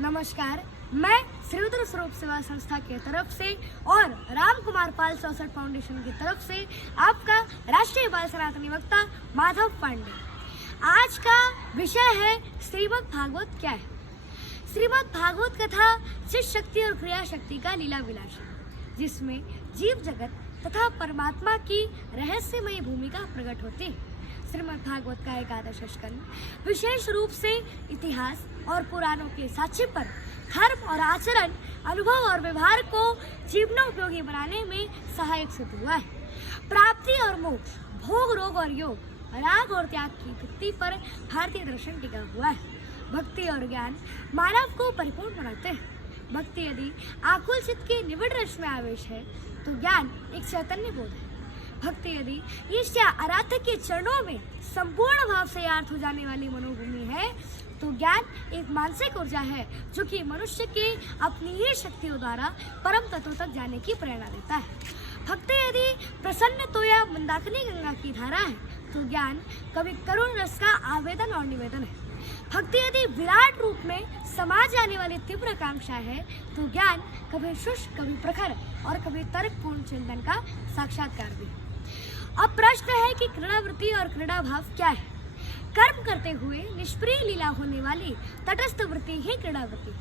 नमस्कार, मैं श्री रुद्र स्वरूप सेवा संस्था के तरफ से और राम कुमार पाल चौसठ फाउंडेशन की तरफ से आपका राष्ट्रीय बाल सनातनी वक्ता माधव पांडे। आज का विषय है श्रीमद् भागवत क्या है। श्रीमद् भागवत कथा चित शक्ति और क्रिया शक्ति का लीला विलास है, जिसमें जीव जगत तथा परमात्मा की रहस्यमयी भूमिका प्रकट होती है। श्रीमद् भागवत का 11वां स्कंद विशेष रूप से इतिहास और पुराणों के साक्ष्य पर धर्म और आचरण, अनुभव और व्यवहार को जीवनोपयोगी बनाने में सहायक सिद्ध हुआ है। प्राप्ति और मोक्ष, भोग, रोग और योग, राग और त्याग की वृत्ति पर भारतीय दर्शन टिका हुआ है। भक्ति और ज्ञान मानव को परिपूर्ण बनाते हैं। भक्ति यदि आकुल चित्त के निविड़ रस में आवेश है तो ज्ञान एक चैतन्य बोध है। भक्ति यदि ईश या आराध्य के चरणों में संपूर्ण भाव से यार्थ हो जाने वाली मनोभूमि है तो ज्ञान एक मानसिक ऊर्जा है जो कि मनुष्य के अपनी ही शक्तियों द्वारा परम तत्व तक जाने की प्रेरणा देता है। भक्ति यदि प्रसन्न तो या मंदाकिनी गंगा की धारा है तो ज्ञान कभी करुण रस का आवेदन और निवेदन है। भक्ति यदि विराट रूप में समा जाने वाली तीव्र आकांक्षा है तो ज्ञान कभी शुष्क, कभी प्रखर और कभी तर्कपूर्ण चिंतन का साक्षात्कार भी। अब प्रश्न है कि क्रीड़ावृत्ति और क्रीड़ा भाव क्या है। कर्म करते हुए निष्प्रिय लीला होने वाली तटस्थ वृत्ति ही क्रीड़ावृत्ति है।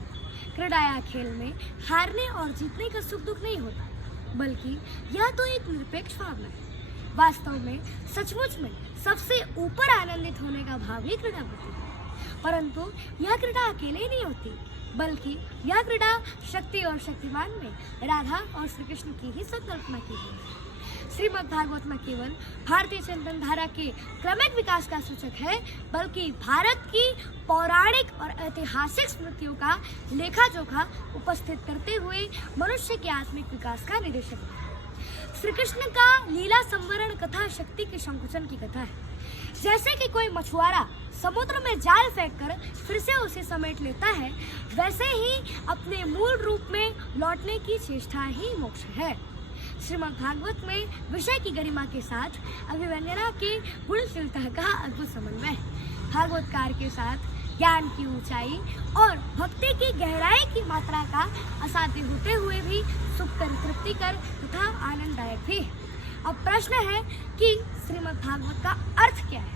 क्रीड़ा या खेल में हारने और जीतने का सुख दुख नहीं होता, बल्कि यह तो एक निरपेक्ष भावना है। वास्तव में सचमुच में सबसे ऊपर आनंदित होने का भाव ही क्रीड़ावृत्ति है। परंतु यह क्रीड़ा अकेले ही नहीं होती, बल्कि यह क्रीड़ा शक्ति और शक्तिमान में राधा और श्री कृष्ण की ही संकल्पना की गई है। श्रीमद् भागवत न केवल भारतीय चिंतन धारा के क्रमिक विकास का सूचक है, बल्कि भारत की पौराणिक और ऐतिहासिक स्मृतियों का लेखा जोखा उपस्थित करते हुए मनुष्य के आत्मिक विकास का निदेशक है। श्री कृष्ण का लीला संवरण कथा शक्ति के संकुचन की कथा है। जैसे कि कोई मछुआरा समुद्र में जाल फेंककर फिर से उसे समेट लेता है, वैसे ही अपने मूल रूप में लौटने की चेष्टा ही मोक्ष है। श्रीमद् भागवत में विषय की गरिमा के साथ अभिव्यंजना के गुणशीलता का अद्भुत समन्वय है। भागवतकार के साथ ज्ञान की ऊंचाई और भक्ति की गहराई की मात्रा का असाध्य होते हुए भी सुखकर, तृप्तिकर तथा आनंददायक भी है। अब प्रश्न है कि श्रीमद् भागवत का अर्थ क्या है।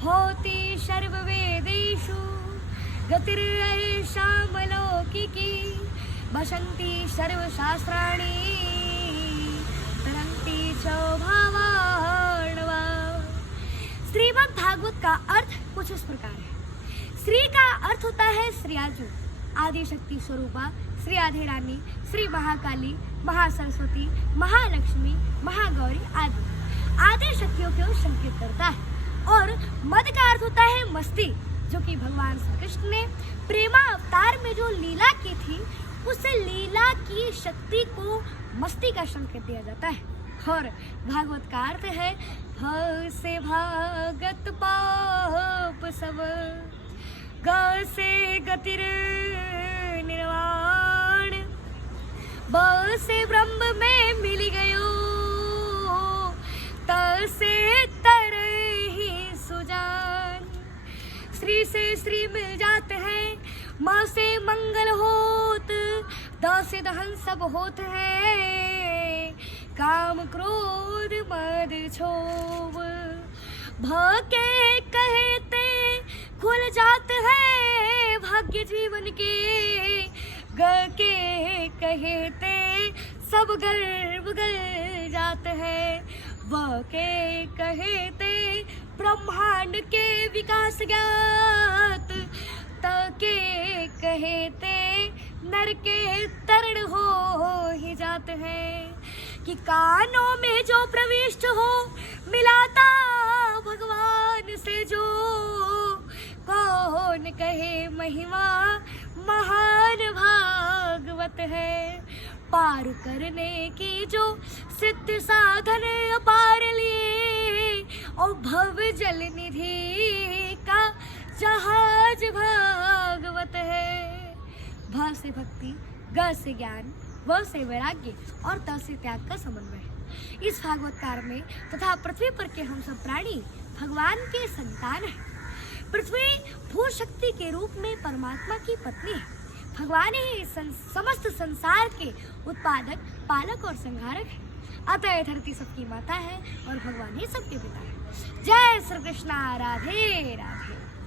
भौति सर्ववेदेषु गतिर्यैषां लौकिकी भसन्ति सर्वशास्त्राणि तरन्ति च भावार्णवा। श्रीमद् भागवत का अर्थ कुछ इस प्रकार है। श्री का अर्थ होता है श्रीयाजु, आदि शक्ति स्वरूपा, श्री आधे रानी, श्री महाकाली, महासरस्वती, महालक्ष्मी, महागौरी आदि आदि शक्तियों को संकेत करता है। और मद का अर्थ होता है मस्ती, जो कि भगवान श्री कृष्ण ने प्रेमा अवतार में जो लीला की थी उस लीला की शक्ति को मस्ती का संकेत दिया जाता है। और भागवत का अर्थ है भ से भागत पाप सब, ग से गतिर निर्वाण, ब से ब्रह्म में मिल गयो, त से तर ही सुजान। श्री से श्री मिल जाते हैं, माँ से मंगल होत, द से दहन सब होत है, काम क्रोध मद क्षोभ, भ के कहते खुल जाते हैं भाग्य जीवन के, ग के कहते सब गर्व गल जाते हैं, व के कहते ब्रह्मांड के विकास ज्ञात, त के कहते नर के तरण हो ही जाते हैं। कि कानों में जो प्रविष्ट हो मिलाता भगवान से जो, कौन कहे महिमा महान भागवत है। पार करने की जो सिद्ध साधन अपार लिए, और भव जल निधि का जहाज भागवत है। भ से भक्ति, ग से ज्ञान, व से वैराग्य और त से त्याग का समन्वय है। इस भागवतकार में तथा पृथ्वी पर के हम सब प्राणी भगवान के संतान हैं। पृथ्वी भू शक्ति के रूप में परमात्मा की पत्नी है। भगवान ही समस्त संसार के उत्पादक, पालक और संहारक है। अतः यह धरती सबकी माता है और भगवान ही सबके पिता है। जय श्री कृष्णा। राधे राधे।